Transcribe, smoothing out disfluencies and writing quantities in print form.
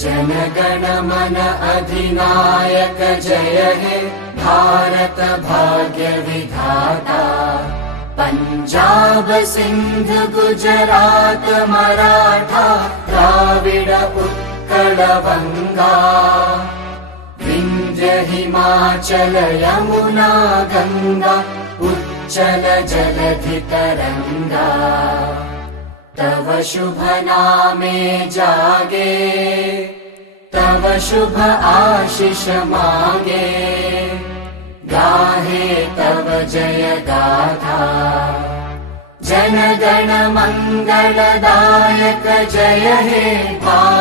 जनगण मन अधिनायक जय हे भारत भाग्य विधाता। पंजाब सिंध गुजरात मराठा द्राविड उत्कल बंगा। विंध्य हिमाचल यमुना गंगा उच्चल जलधि तरंगा। तव शुभ नामे जागे तव शुभ आशीष मागे। गाहे तव जय गाथा जन गण मंगलदायक जय हे भारत